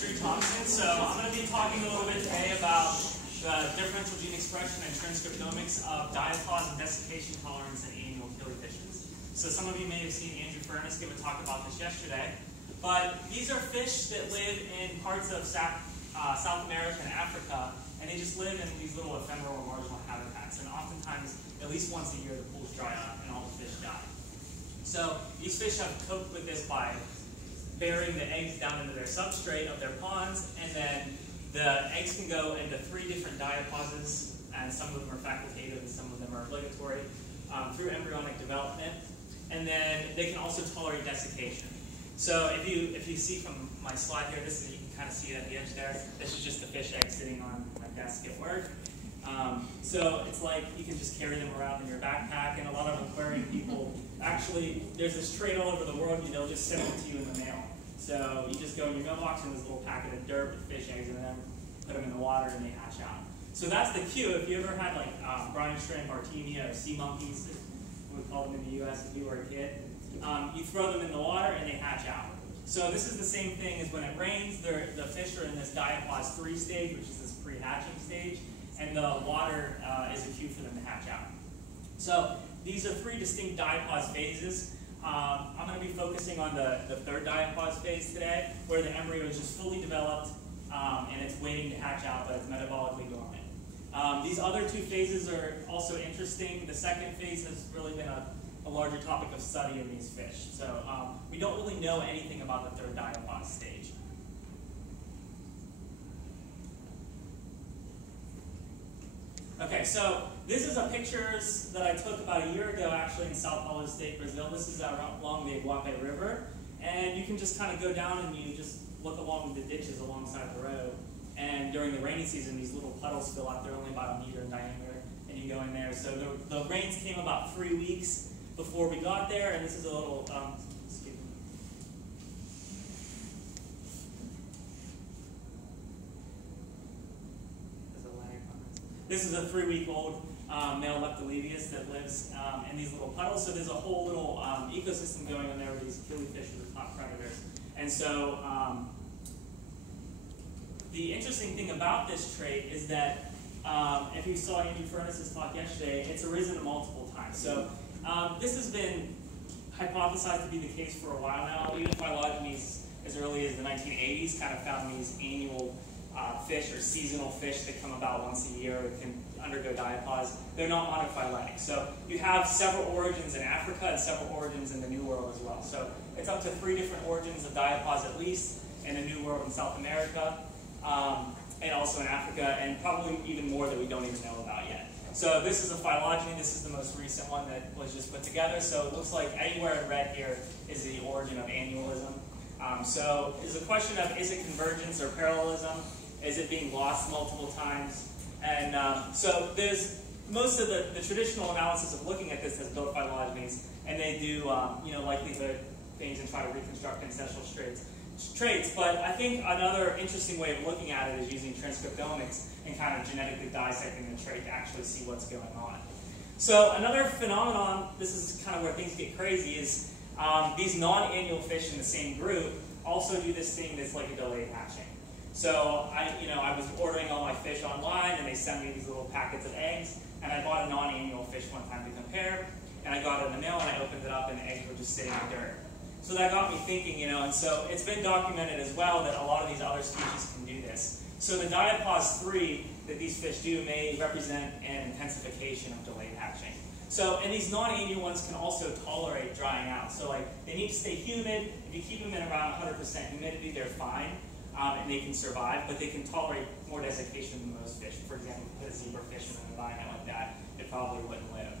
Thompson. So I'm going to be talking a little bit today about the differential gene expression and transcriptomics of diapause and desiccation tolerance in annual Killifishes. So some of you may have seen Andrew Furness give a talk about this yesterday. But these are fish that live in parts of South America and Africa, and they just live in these little ephemeral or marginal habitats. And oftentimes, at least once a year, the pools dry up and all the fish die. So these fish have coped with this by burying the eggs down into their substrate of their ponds, and then the eggs can go into 3 different diapauses, and some of them are facultative and some of them are obligatory, through embryonic development. And then they can also tolerate desiccation. So if you see from my slide here, this is, you can kind of see it at the edge there. This is just a fish egg sitting on my desk at work. So it's like you can just carry them around in your backpack, and a lot of aquarium people, actually, there's this trait all over the world, they'll just send them to you in the mail. So you just go in your mailbox and there's a little packet of dirt with fish eggs in them, put them in the water, and they hatch out. So that's the cue. If you ever had like brine shrimp, artemia, or sea monkeys, we call them in the U.S. if you were a kid, you throw them in the water and they hatch out. So this is the same thing as when it rains. The fish are in this diapause 3 stage, which is this pre-hatching stage, and the water is a cue for them to hatch out. So these are 3 distinct diapause phases. I'm going to be focusing on the 3rd diapause phase today, where the embryo is just fully developed and it's waiting to hatch out, but it's metabolically dormant. These other 2 phases are also interesting. The 2nd phase has really been a larger topic of study in these fish. So we don't really know anything about the 3rd diapause stage. Okay, so this is a pictures that I took about a year ago, actually, in Sao Paulo State, Brazil. This is along the Iguape River, and you can just kind of go down and you just look along the ditches alongside the road. And during the rainy season, these little puddles fill up. They're only about 1 meter in diameter, and you go in there. So the rains came about 3 weeks before we got there, and this is a little, excuse me. This is a 3-week-old male Leptolevus that lives in these little puddles. So there's a whole little ecosystem going on there where these Killifishes are top predators. And so the interesting thing about this trait is that if you saw Andrew Furness's talk yesterday, it's arisen multiple times. So this has been hypothesized to be the case for a while now. Even phylogenies as early as the 1980s kind of found these annual fish or seasonal fish that come about once a year and can undergo diapause. They're not monophyletic. So you have several origins in Africa and several origins in the New World as well. So it's up to 3 different origins of diapause at least in the New World in South America, and also in Africa, and probably even more that we don't even know about yet. So this is a phylogeny. This is the most recent one that was just put together. So it looks like anywhere in red here is the origin of annualism. So it's a question of, is it convergence or parallelism? Is it being lost multiple times? And so there's most of the traditional analysis of looking at this has built phylogenies, and they do likelihood things and try to reconstruct ancestral traits. But I think another interesting way of looking at it is using transcriptomics and kind of genetically dissecting the trait to actually see what's going on. So another phenomenon, this is kind of where things get crazy, is these non-annual fish in the same group also do this thing that's like a delayed hatching. So I was ordering all my fish online, and they sent me these little packets of eggs, and I bought a non-annual fish one time to compare, and I got it in the mail, and I opened it up, and the eggs were just sitting in dirt. So that got me thinking, and so it's been documented as well that a lot of these other species can do this. So the diapause 3 that these fish do may represent an intensification of delayed hatching. So, and these non-annual ones can also tolerate drying out. So like, they need to stay humid. If you keep them in around 100% humidity, they're fine. And they can survive, but they can tolerate more desiccation than most fish. For example, put a zebrafish in an environment like that, it probably wouldn't live.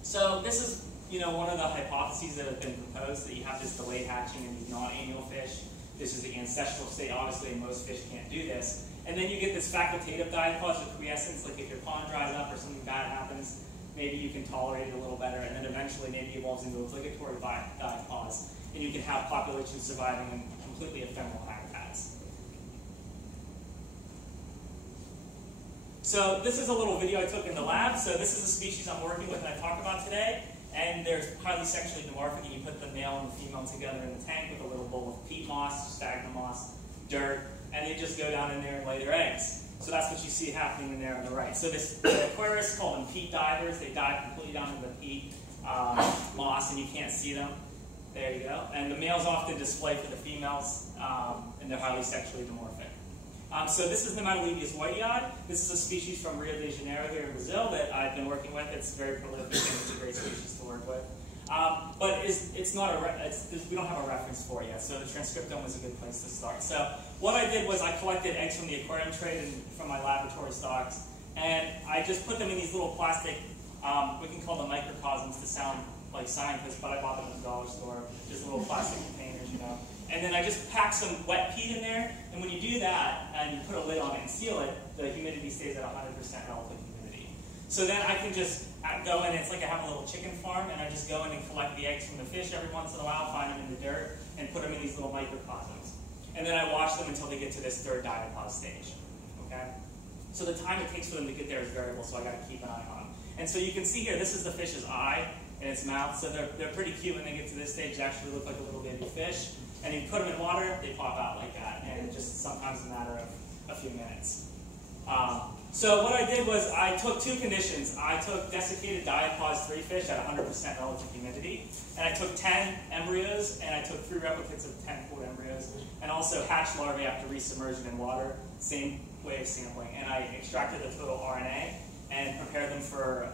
So this is, one of the hypotheses that have been proposed, that you have this delayed hatching in these non-annual fish. This is the ancestral state, obviously, and most fish can't do this. And then you get this facultative diapause with quiescence, like if your pond dries up or something bad happens, maybe you can tolerate it a little better, and then eventually maybe evolves into obligatory diapause, and you can have populations surviving in completely ephemeral habitats. So this is a little video I took in the lab. So this is a species I'm working with and I talk about today. And they're highly sexually dimorphic, and you put the male and the female together in the tank with a little bowl of peat moss, sphagnum moss, dirt, just go down in there and lay their eggs. So that's what you see happening in there on the right. So the aquarists call them peat divers. They dive completely down into the peat moss, and you can't see them. There you go. And the males often display for the females, and they're highly sexually dimorphic. So this is the Nematolebius whiteyeye. This is a species from Rio de Janeiro here in Brazil that I've been working with. It's very prolific and it's a great species to work with. But it's not we don't have a reference for it yet, so the transcriptome was a good place to start. So what I did was I collected eggs from the aquarium trade and from my laboratory stocks, and I just put them in these little plastic, we can call them microcosms to sound like scientists, but I bought them at the dollar store, just little plastic containers, you know. And then I just packed some wet peat in there, and when you do that, and you put a lid on it and seal it, the humidity stays at 100% relative humidity. So then I can just go in, it's like I have a little chicken farm, and I just go in and collect the eggs from the fish every once in a while, find them in the dirt, and put them in these little microcosms. And then I watch them until they get to this third diapause stage, okay? So the time it takes for them to get there is variable, so I gotta keep an eye on them. And so you can see here, this is the fish's eye and its mouth, so they're pretty cute when they get to this stage. They actually look like a little baby fish. And you put them in water, they pop out like that, and just sometimes a matter of a few minutes. So what I did was I took two conditions. I took desiccated diapause 3 fish at 100% relative humidity, and I took 10 embryos, and I took 3 replicates of 10 pooled embryos, and also hatched larvae after resubmersion in water, same way of sampling. And I extracted the total RNA and prepared them for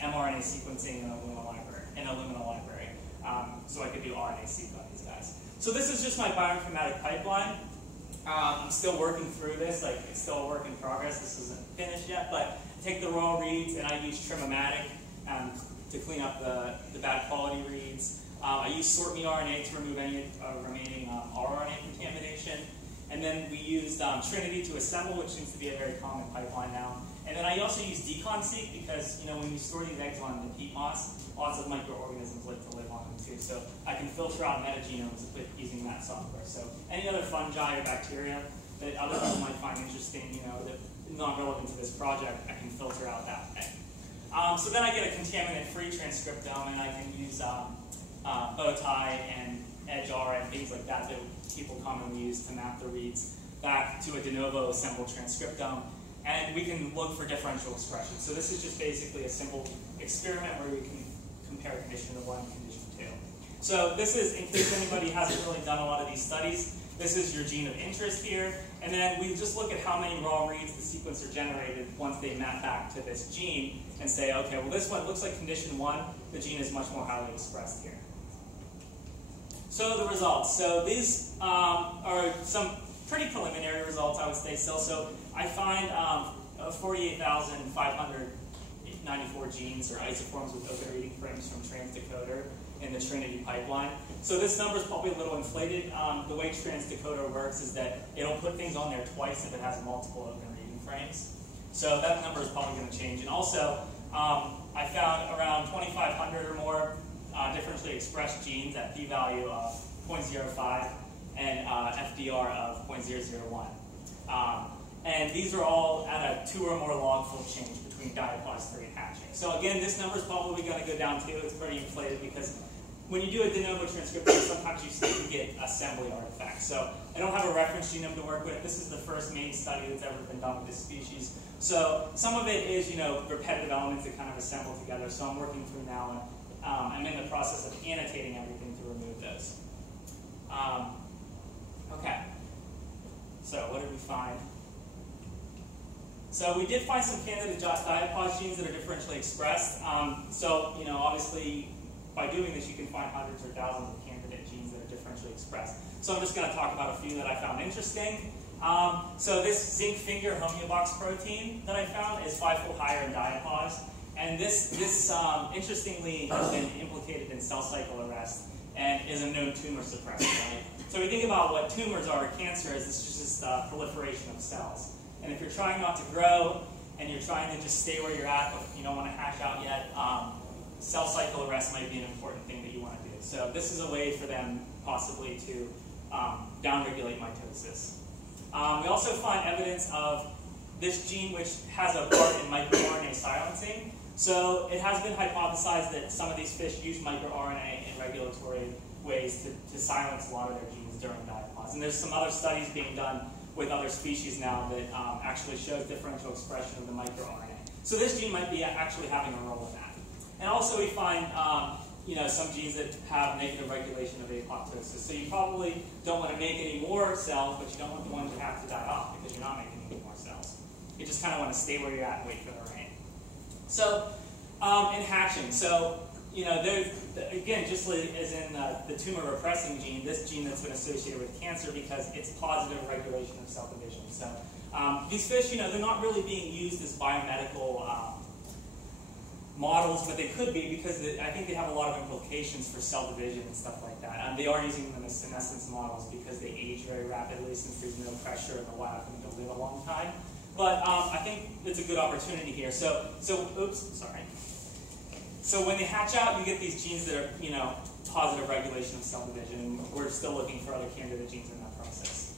mRNA sequencing in a Illumina library. So I could do RNA-seq on these guys. So this is just my bioinformatic pipeline. I'm still working through this, like it's still a work in progress. This isn't finished yet, but I take the raw reads and I use Trimomatic to clean up the bad quality reads. I use SortMe RNA to remove any remaining rRNA contamination. And then we used Trinity to assemble, which seems to be a very common pipeline now. And then I also use DeconSeq because, you know, when you store these eggs on the peat moss, lots of microorganisms like to live on them too. So I can filter out metagenomes with using that software. So any other fungi or bacteria that other people might find interesting, you know, that is not relevant to this project, I can filter out that egg. So then I get a contaminant-free transcriptome, and I can use Bowtie and EdgeR and things like that that people commonly use to map the reads back to a de novo assembled transcriptome. And we can look for differential expression. So this is just basically a simple experiment where we can compare condition 1 and condition 2. So this is, in case anybody hasn't really done a lot of these studies, this is your gene of interest here. And then we just look at how many raw reads the sequencer generated once they map back to this gene and say, okay, well this one looks like condition 1, the gene is much more highly expressed here. So the results. So these are some pretty preliminary results, I would say still. So I find 48,594 genes or isoforms with open reading frames from Transdecoder in the Trinity pipeline. So this number is probably a little inflated. The way Transdecoder works is that it'll put things on there twice if it has multiple open reading frames. So that number is probably going to change. And also, I found around 2,500 or more differentially expressed genes at p-value of 0.05 and FDR of 0.001. And these are all at a 2 or more log-fold change between diapause 3 and hatching. So again, this number is probably going to go down too. It's pretty inflated because when you do a de novo transcriptome, sometimes you get assembly artifacts. So I don't have a reference genome to work with. This is the first main study that's ever been done with this species. So some of it is, you know, repetitive elements that kind of assemble together. So I'm working through now, and I'm in the process of annotating everything to remove those. Okay. So what did we find? So we did find some candidate diapause genes that are differentially expressed. So, you know, obviously, by doing this, you can find hundreds or thousands of candidate genes that are differentially expressed. So I'm just going to talk about a few that I found interesting. So this zinc finger homeobox protein that I found is 5-fold higher in diapause. And this interestingly has been implicated in cell cycle arrest and is a known tumor suppressor. Right? So we think about what tumors are or cancer is. This is just proliferation of cells. And if you're trying not to grow and you're trying to just stay where you're at, but you don't want to hash out yet, cell cycle arrest might be an important thing that you want to do. So this is a way for them possibly to downregulate mitosis. We also find evidence of this gene which has a part in microRNA silencing. So it has been hypothesized that some of these fish use microRNA in regulatory ways to silence a lot of their genes during diapause. And there's some other studies being done with other species now that actually shows differential expression of the microRNA. So this gene might be actually having a role in that. And also we find some genes that have negative regulation of apoptosis. So you probably don't want to make any more cells, but you don't want the ones that have to die off because you're not making any more cells. You just kind of want to stay where you're at and wait for the rain. So in hatching, so there's, again, just as in the tumor repressing gene, this gene that's been associated with cancer because it's positive regulation of cell division. So these fish, they're not really being used as biomedical models, but they could be because I think they have a lot of implications for cell division and stuff like that. They are using them as senescence models because they age very rapidly since there's no pressure in the lab for them to live a long time. But I think it's a good opportunity here. So when they hatch out, you get these genes that are, positive regulation of cell division, and we're still looking for other candidate genes in that process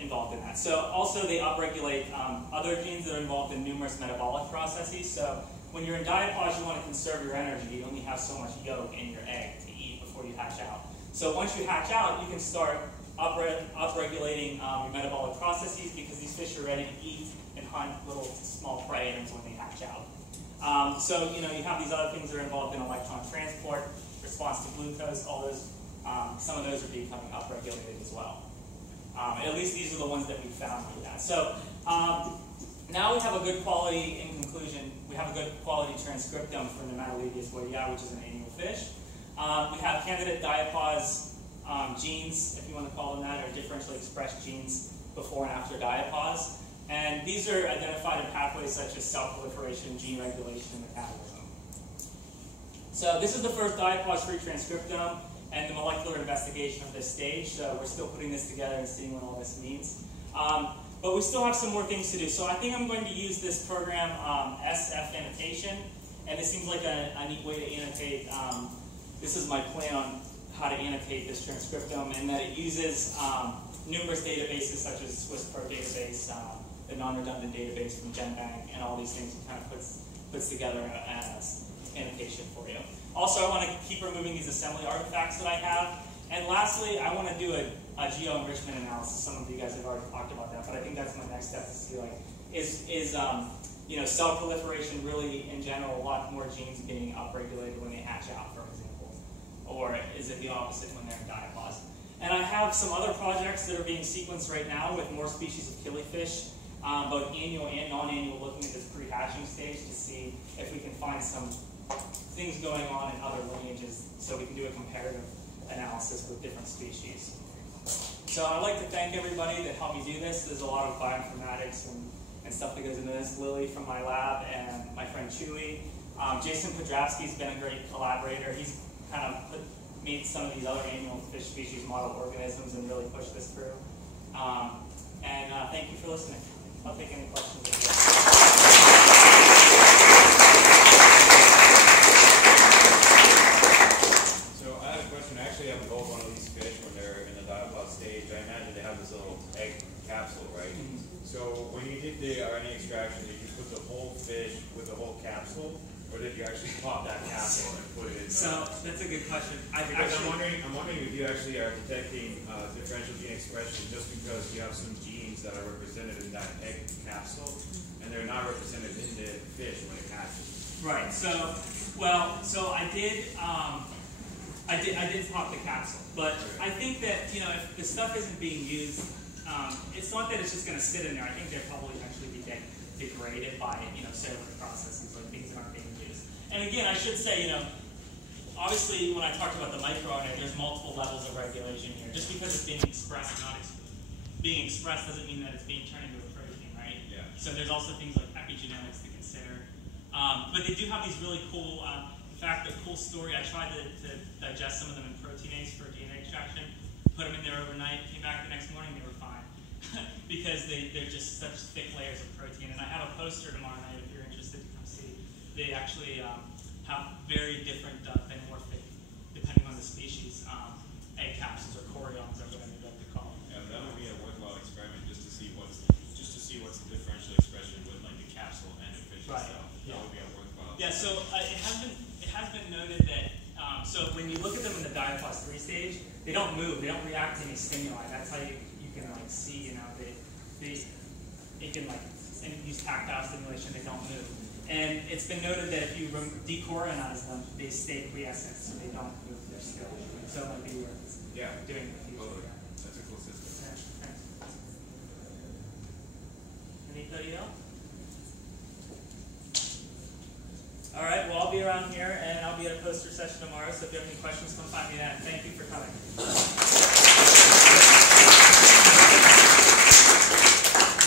involved in that. So also they upregulate other genes that are involved in numerous metabolic processes. So when you're in diapause, you want to conserve your energy. You only have so much yolk in your egg to eat before you hatch out. So once you hatch out, you can start upregulating your metabolic processes because these fish are ready to eat and hunt little small prey items when they hatch out. So you have these other things that are involved in electron transport, response to glucose, all those, some of those are becoming upregulated as well. At least these are the ones that we found like that. So now we have a good quality, in conclusion, we have a good quality transcriptome for Nematoledius boydii, which is an annual fish. We have candidate diapause genes, if you want to call them that, or differentially expressed genes before and after diapause. And these are identified in pathways such as cell proliferation, gene regulation, and metabolism. So this is the first diapause-free transcriptome and the molecular investigation of this stage. So we're still putting this together and seeing what all this means. But we still have some more things to do. So I think I'm going to use this program, SF annotation. And it seems like a neat way to annotate. This is my plan on how to annotate this transcriptome, and that it uses numerous databases such as SwissPro database, the non-redundant database from GenBank, and all these things. It kind of puts together an annotation for you. Also, I want to keep removing these assembly artifacts that I have. And lastly, I want to do a geo-enrichment analysis. Some of you guys have already talked about that, but I think that's my next step to see, like, is cell proliferation really, in general, a lot more genes being upregulated when they hatch out, for example? Or is it the opposite when they're in diapause? And I have some other projects that are being sequenced right now with more species of killifish, both annual and non-annual, looking at this pre-hatching stage to see if we can find some things going on in other lineages so we can do a comparative analysis with different species. So I'd like to thank everybody that helped me do this. There's a lot of bioinformatics and stuff that goes into this. Lily from my lab and my friend Chewy. Jason Podravsky's been a great collaborator. He's kind of made some of these other annual fish species model organisms and really pushed this through. Thank you for listening. I'll take any questions. So I have a question. I actually have a both one of these fish when they're in the diapause stage. I imagine they have this little egg capsule, right? Mm-hmm. So when you did the RNA extraction, did you put the whole fish with the whole capsule? Or did you actually pop that capsule and put it in? So that's a good question. I'm wondering if you actually are detecting differential gene expression just because you have some genes that are represented in that egg capsule, and they're not represented in the fish when it hatches. Right. So I did pop the capsule, but I think that if the stuff isn't being used, it's not that it's just going to sit in there. I think they'll probably eventually be degraded by cellular processes, like things that aren't being used. And again, I should say, obviously when I talked about the microRNA, there's multiple levels of regulation here. Just because it's being expressed and not being expressed doesn't mean that it's being turned into a protein, right? Yeah. So there's also things like epigenetics to consider. But they do have these really cool, in fact, a cool story. I tried to digest some of them in proteinase for DNA extraction, put them in there overnight, came back the next morning, they were fine. Because they're just such thick layers of protein. And I have a poster tomorrow night if you're interested to come see. They actually have very different metamorphic, depending on the species, egg capsules or chorions or whatever you like to call them. Yeah, that would be a worthwhile experiment just to see what's the differential expression with like the capsule and the fish itself. That would be a worthwhile. Yeah. So it has been noted that so when you look at them in the diapause 3 stage, they don't move. They don't react to any stimuli. That's how you can like see, you know, it can like use tactile stimulation, they don't move. And it's been noted that if you decoronize them, they stay quiescent, so they don't move their skill. So it might be worth doing in the future. Totally. That's a cool system. Anybody else? All right, well, I'll be around here, and I'll be at a poster session tomorrow, so if you have any questions, come find me then. Thank you for coming.